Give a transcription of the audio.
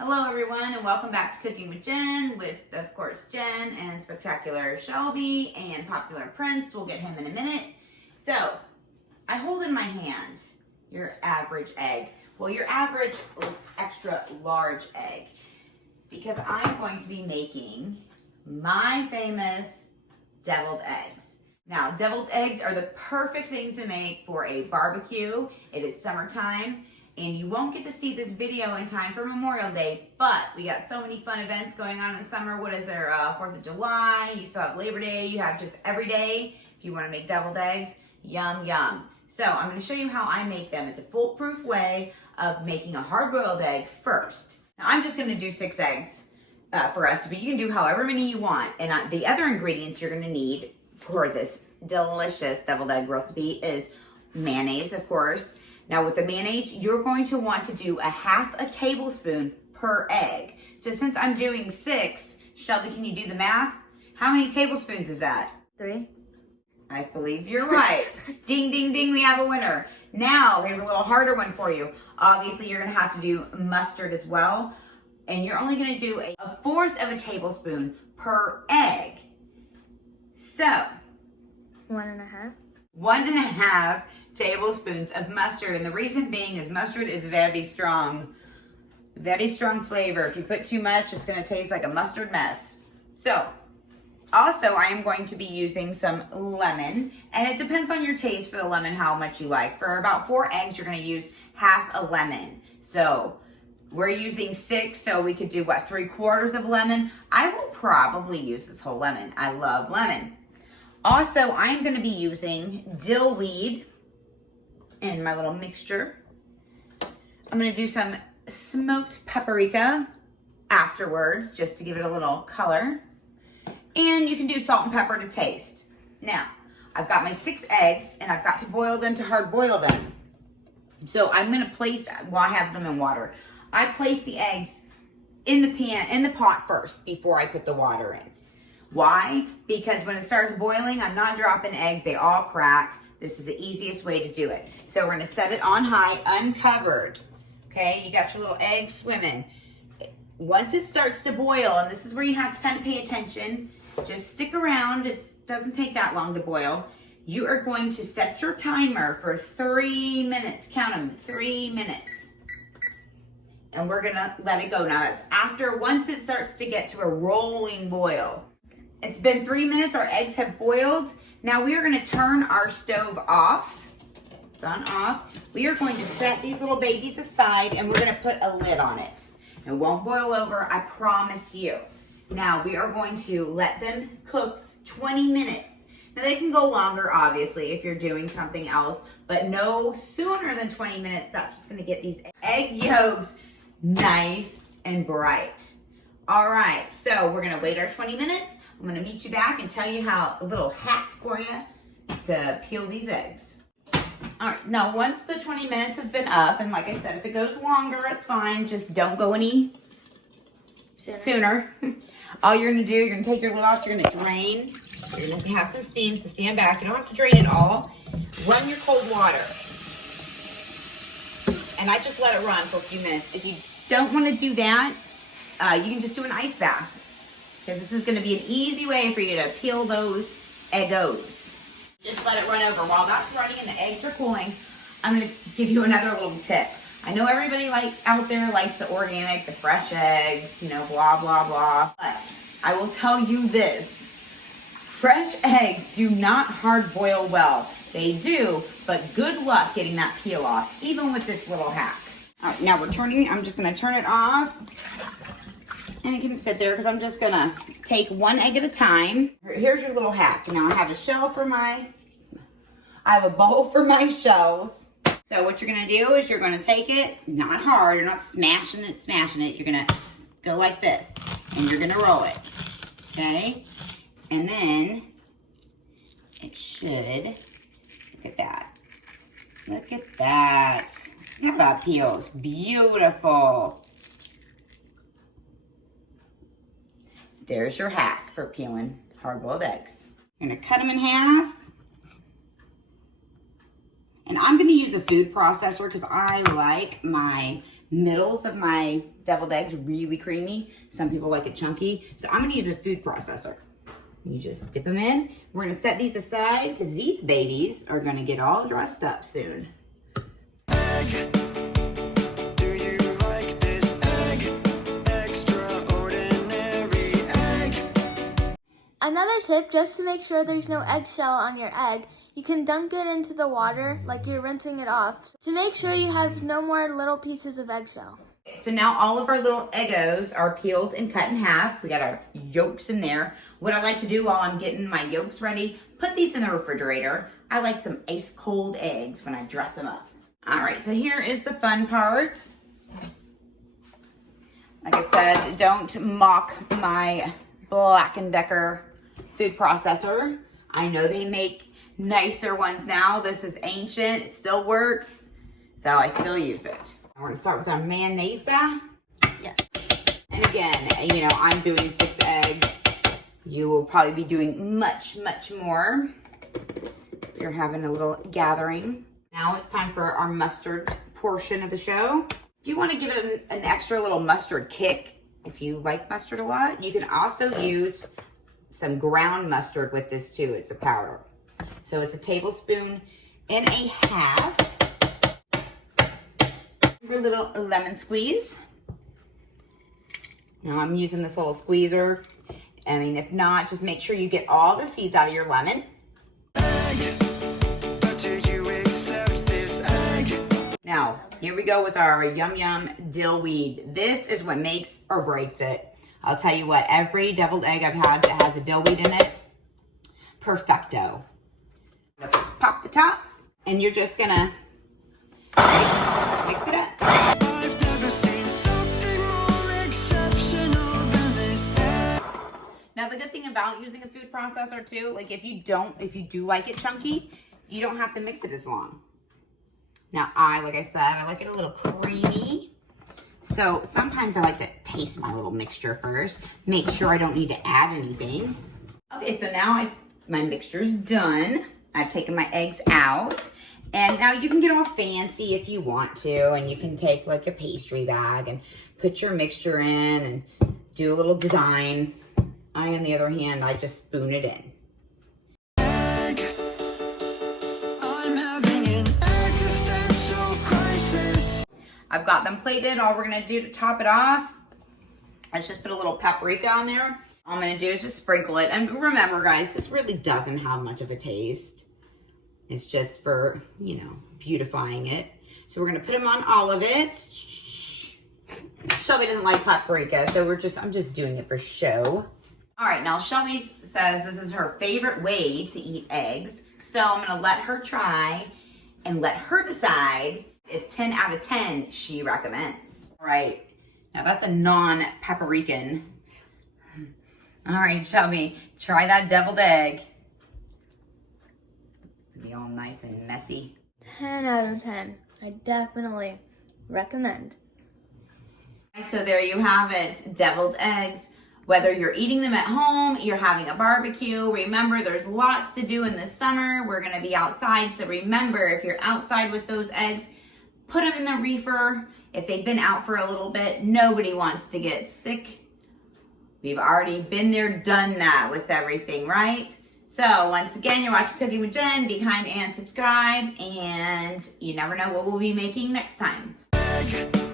Hello everyone and welcome back to Cooking with Jen with, of course, Jen and Spectacular Shelby and Popular Prince. We'll get him in a minute. So, I hold in my hand your average egg. Well, your average extra large egg. Because I'm going to be making my famous deviled eggs. Now, deviled eggs are the perfect thing to make for a barbecue. It is summertime. And you won't get to see this video in time for Memorial Day, but we got so many fun events going on in the summer. What is there, 4th of July, you still have Labor Day, you have just every day if you want to make deviled eggs. Yum, yum. So I'm going to show you how I make them. It's a foolproof way of making a hard-boiled egg first. Now I'm just going to do 6 eggs for us, but you can do however many you want. And the other ingredients you're going to need for this delicious deviled egg recipe is mayonnaise, of course. Now with the mayonnaise, you're going to want to do 1/2 tablespoon per egg. So since I'm doing 6, Shelby, can you do the math? How many tablespoons is that? 3. I believe you're right. Ding, ding, ding, we have a winner. Now, here's a little harder one for you. Obviously, you're gonna have to do mustard as well. And you're only gonna do 1/4 tablespoon per egg. So. 1.5. 1.5 tablespoons of mustard, and the reason being is mustard is very strong flavor. If you put too much, it's going to taste like a mustard mess. So also I am going to be using some lemon, and it depends on your taste for the lemon how much you like. For about 4 eggs, you're going to use 1/2 a lemon. So we're using 6, so we could do what, 3/4 of lemon. I will probably use this whole lemon. I love lemon. Also, I'm going to be using dill weed in my little mixture. I'm going to do some smoked paprika afterwards, just to give it a little color. And you can do salt and pepper to taste. Now, I've got my 6 eggs, and I've got to boil them to hard boil them. So I'm going to place, well, I have them in water. I place the eggs in the pot first before I put the water in. Why? Because when it starts boiling, I'm not dropping eggs, they all crack. This is the easiest way to do it. So we're gonna set it on high, uncovered. Okay, you got your little eggs swimming. Once it starts to boil, and this is where you have to kind of pay attention, just stick around, it doesn't take that long to boil. You are going to set your timer for 3 minutes, count them, 3 minutes. And we're gonna let it go. Now that's after, once it starts to get to a rolling boil. It's been 3 minutes, our eggs have boiled. Now we are gonna turn our stove off. It's on off. We are going to set these little babies aside, and we're gonna put a lid on it. It won't boil over, I promise you. Now we are going to let them cook 20 minutes. Now they can go longer, obviously, if you're doing something else, but no sooner than 20 minutes. That's what's gonna get these egg yolks nice and bright. All right, so we're gonna wait our 20 minutes. I'm gonna meet you back and tell you how, a little hack for you to peel these eggs. All right, now once the 20 minutes has been up, and like I said, if it goes longer, it's fine. Just don't go any sooner. All you're gonna do, you're gonna take your lid off, you're gonna drain. You're gonna have some steam, so stand back. You don't have to drain it all. Run your cold water. And I just let it run for a few minutes. If you don't wanna do that, you can just do an ice bath. Because this is going to be an easy way for you to peel those eggos. Just let it run over. While that's running and the eggs are cooling, I'm going to give you another little tip. I know everybody out there likes the organic, the fresh eggs, you know, blah, blah, blah. But I will tell you this. Fresh eggs do not hard boil well. They do, but good luck getting that peel off, even with this little hack. All right, now I'm just going to turn it off. And it can sit there because I'm just gonna take 1 egg at a time. Here's your little hack. Now I have a bowl for my shells. So what you're gonna do is you're gonna take it, not hard, you're not smashing it. You're gonna go like this, and you're gonna roll it, okay? And then it should, look at that. Look at that. Look how that peels, beautiful. There's your hack for peeling hard-boiled eggs. You're gonna cut them in half. And I'm gonna use a food processor because I like my middles of my deviled eggs really creamy. Some people like it chunky. So I'm gonna use a food processor. You just dip them in. We're gonna set these aside because these babies are gonna get all dressed up soon. Egg. Do you like this egg? Extraordinary egg. Another tip, just to make sure there's no eggshell on your egg, you can dunk it into the water like you're rinsing it off to make sure you have no more little pieces of eggshell. So now all of our little Eggos are peeled and cut in half. We got our yolks in there. What I like to do while I'm getting my yolks ready, put these in the refrigerator. I like some ice cold eggs when I dress them up. All right, so here is the fun part. Like I said, don't mock my Black & Decker food processor. I know they make nicer ones now. This is ancient, it still works, so I still use it. We're gonna start with our mayonnaise. Yes. And again, you know, I'm doing 6 eggs. You will probably be doing much, much more if you're having a little gathering. Now it's time for our mustard portion of the show. If you want to give it an extra little mustard kick, if you like mustard a lot, you can also use some ground mustard with this too. It's a powder. So it's a tablespoon and a half. A little lemon squeeze. Now I'm using this little squeezer. I mean, if not, just make sure you get all the seeds out of your lemon. Egg. But do you accept this egg? Now, here we go with our Yum Yum dill weed. This is what makes or breaks it. I'll tell you what, every deviled egg I've had that has a dill weed in it, perfecto. Pop the top, and you're just gonna mix it up. I've never seen something more exceptional than this egg. Now the good thing about using a food processor too, like if you do like it chunky, you don't have to mix it as long. Now like I said, I like it a little creamy. So sometimes I like to taste my little mixture first, make sure I don't need to add anything. Okay, so now my mixture's done. I've taken my eggs out. And now you can get all fancy if you want to, and you can take like a pastry bag and put your mixture in and do a little design. I, on the other hand, I just spoon it in. Egg. I'm having an existential crisis. I've got them plated. All we're gonna do to top it off, let's just put a little paprika on there. All I'm gonna do is just sprinkle it. And remember guys, this really doesn't have much of a taste. It's just for, you know, beautifying it. So we're gonna put them on all of it. Shelby doesn't like paprika, so I'm just doing it for show. All right, now Shelby says this is her favorite way to eat eggs. So I'm gonna let her try and let her decide if 10 out of 10 she recommends. All right, now that's a non-paprika'n. All right, Shelby, try that deviled egg. Be all nice and messy. 10 out of 10. I definitely recommend. So there you have it, deviled eggs. Whether you're eating them at home, you're having a barbecue, remember there's lots to do in the summer. We're gonna be outside, so remember if you're outside with those eggs, put them in the reefer. If they've been out for a little bit, nobody wants to get sick. We've already been there, done that with everything, right? So once again, you're watching Cooking with Jen. Be kind and subscribe, and you never know what we'll be making next time. Egg.